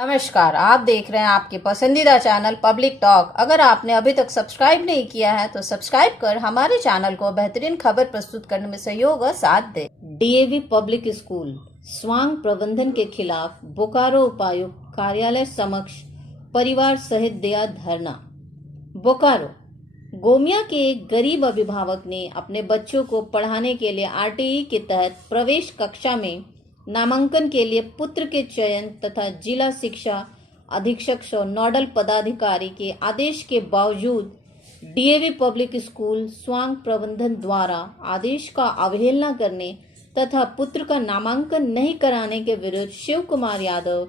नमस्कार, आप देख रहे हैं आपके पसंदीदा चैनल पब्लिक टॉक। अगर आपने अभी तक सब्सक्राइब नहीं किया है तो सब्सक्राइब कर हमारे चैनल को बेहतरीन खबर प्रस्तुत करने में सहयोग और साथ दे। डीएवी पब्लिक स्कूल स्वांग प्रबंधन के खिलाफ बोकारो उपायुक्त कार्यालय समक्ष परिवार सहित दिया धरना। बोकारो गोमिया के एक गरीब अभिभावक ने अपने बच्चों को पढ़ाने के लिए आरटीई के तहत प्रवेश कक्षा में नामांकन के लिए पुत्र के चयन तथा जिला शिक्षा अधीक्षक और नोडल पदाधिकारी के आदेश के बावजूद डीएवी पब्लिक स्कूल स्वांग प्रबंधन द्वारा आदेश का अवहेलना करने तथा पुत्र का नामांकन नहीं कराने के विरुद्ध शिव कुमार यादव,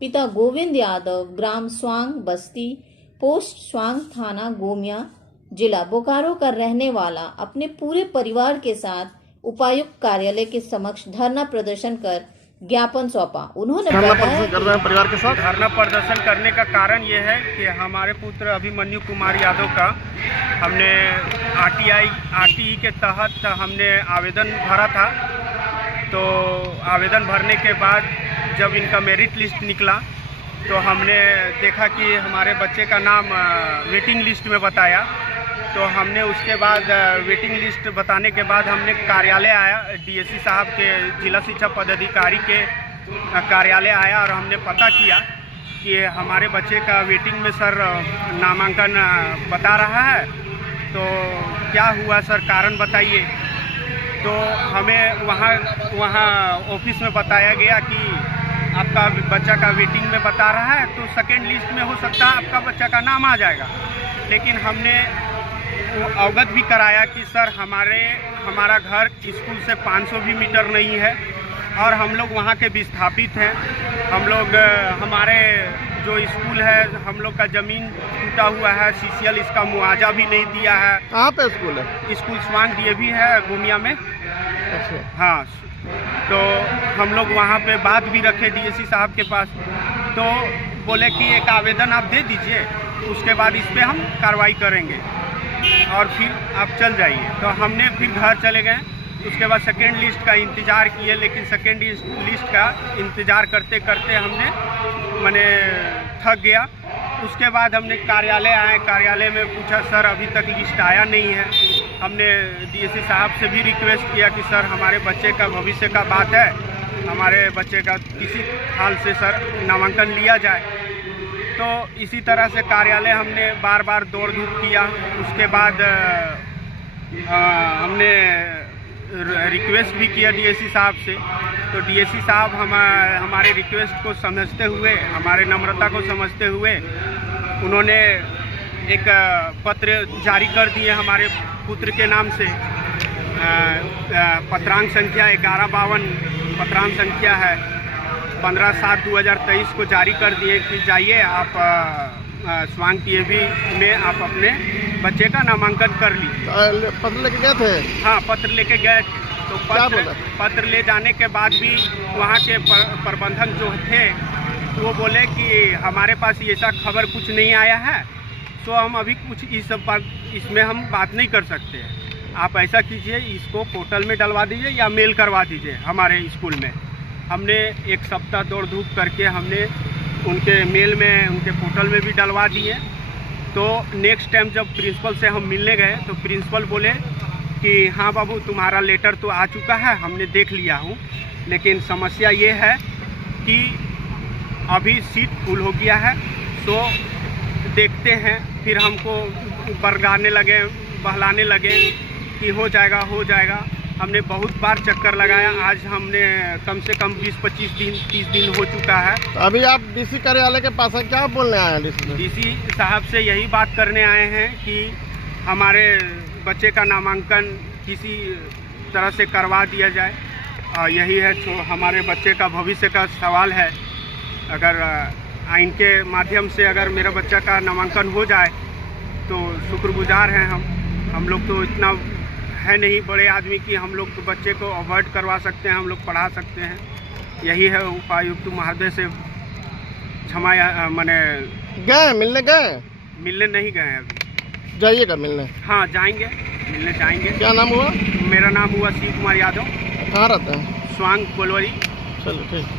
पिता गोविंद यादव, ग्राम स्वांग बस्ती, पोस्ट स्वांग, थाना गोमिया, जिला बोकारो का रहने वाला अपने पूरे परिवार के साथ उपायुक्त कार्यालय के समक्ष धरना प्रदर्शन कर ज्ञापन सौंपा। उन्होंने परिवार के साथ धरना प्रदर्शन करने का कारण ये है कि हमारे पुत्र अभिमन्यु कुमार यादव का हमने आरटीई के तहत हमने आवेदन भरा था। तो आवेदन भरने के बाद जब इनका मेरिट लिस्ट निकला तो हमने देखा कि हमारे बच्चे का नाम वेटिंग लिस्ट में बताया। तो हमने उसके बाद वेटिंग लिस्ट बताने के बाद हमने कार्यालय आया, डीएससी साहब के जिला शिक्षा पदाधिकारी के कार्यालय आया और हमने पता किया कि हमारे बच्चे का वेटिंग में सर नामांकन बता रहा है। तो क्या हुआ सर, कारण बताइए। तो हमें वहाँ ऑफिस में बताया गया कि आपका बच्चा का वेटिंग में बता रहा है तो सेकेंड लिस्ट में हो सकता है आपका बच्चा का नाम आ जाएगा। लेकिन हमने अवगत भी कराया कि सर हमारा घर स्कूल से 500 भी मीटर नहीं है और हम लोग वहाँ के विस्थापित हैं। हम लोग हमारे जो स्कूल है हम लोग का ज़मीन टूटा हुआ है, सीसीएल इसका मुआवजा भी नहीं दिया है। कहाँ पे स्कूल है? स्कूल स्वांग डीएवी है गोमिया में। अच्छा। हाँ, तो हम लोग वहाँ पे बात भी रखे डीएससी साहब के पास। तो बोले कि एक आवेदन आप दे दीजिए, उसके बाद इस पर हम कार्रवाई करेंगे और फिर आप चल जाइए। तो हमने फिर घर चले गए। उसके बाद सेकेंड लिस्ट का इंतज़ार किए, लेकिन सेकेंड लिस्ट का इंतज़ार करते करते हमने थक गया। उसके बाद हमने कार्यालय आए, कार्यालय में पूछा सर अभी तक लिस्ट आया नहीं है। हमने डीएससी साहब से भी रिक्वेस्ट किया कि सर हमारे बच्चे का भविष्य का बात है, हमारे बच्चे का किसी हाल से सर नामांकन लिया जाए। तो इसी तरह से कार्यालय हमने बार बार दौड़ धूप किया। उसके बाद हमने रिक्वेस्ट भी किया डीएससी साहब से। तो डीएससी साहब हमारे रिक्वेस्ट को समझते हुए, हमारे नम्रता को समझते हुए उन्होंने एक पत्र जारी कर दिए हमारे पुत्र के नाम से। पत्रांक संख्या 1152 पत्रांक संख्या है 15/7/2023 को जारी कर दिए कि जाइए आप स्वांग डीएवी में आप अपने बच्चे का नामांकन कर लीजिए। पत्र लेके गए थे? हाँ, पत्र लेके गए। तो पत्र ले जाने के बाद भी वहाँ के प्रबंधक जो थे वो बोले कि हमारे पास ऐसा खबर कुछ नहीं आया है, तो हम अभी कुछ इसमें हम बात नहीं कर सकते। आप ऐसा कीजिए, इसको पोर्टल में डलवा दीजिए या मेल करवा दीजिए हमारे स्कूल में। हमने एक सप्ताह दौड़ धूप करके हमने उनके मेल में, उनके पोर्टल में भी डलवा दिए। तो नेक्स्ट टाइम जब प्रिंसिपल से हम मिलने गए तो प्रिंसिपल बोले कि हाँ बाबू तुम्हारा लेटर तो आ चुका है, हमने देख लिया हूँ, लेकिन समस्या ये है कि अभी सीट फुल हो गया है। तो देखते हैं। फिर हमको बरगाने लगे, बहलाने लगे कि हो जाएगा हो जाएगा। हमने बहुत बार चक्कर लगाया। आज हमने कम से कम 20-25 दिन 30 दिन हो चुका है। तो अभी आप डीसी कार्यालय के पास हैं, क्या बोलने आए हैं? डीसी साहब से यही बात करने आए हैं कि हमारे बच्चे का नामांकन किसी तरह से करवा दिया जाए। यही है जो हमारे बच्चे का भविष्य का सवाल है। अगर इनके माध्यम से अगर मेरा बच्चा का नामांकन हो जाए तो शुक्रगुजार हैं हम लोग तो इतना है नहीं बड़े आदमी कि हम लोग तो बच्चे को अवॉइड करवा सकते हैं, हम लोग पढ़ा सकते हैं। यही है उपायुक्त महोदय से क्षमा गए मिलने नहीं गए अभी। जाइएगा मिलने? हाँ जाएंगे, मिलने जाएंगे। क्या नाम हुआ? मेरा नाम हुआ शिव कुमार यादव। कहाँ रहते हैं? स्वांग कोलवरी। चलो ठीक।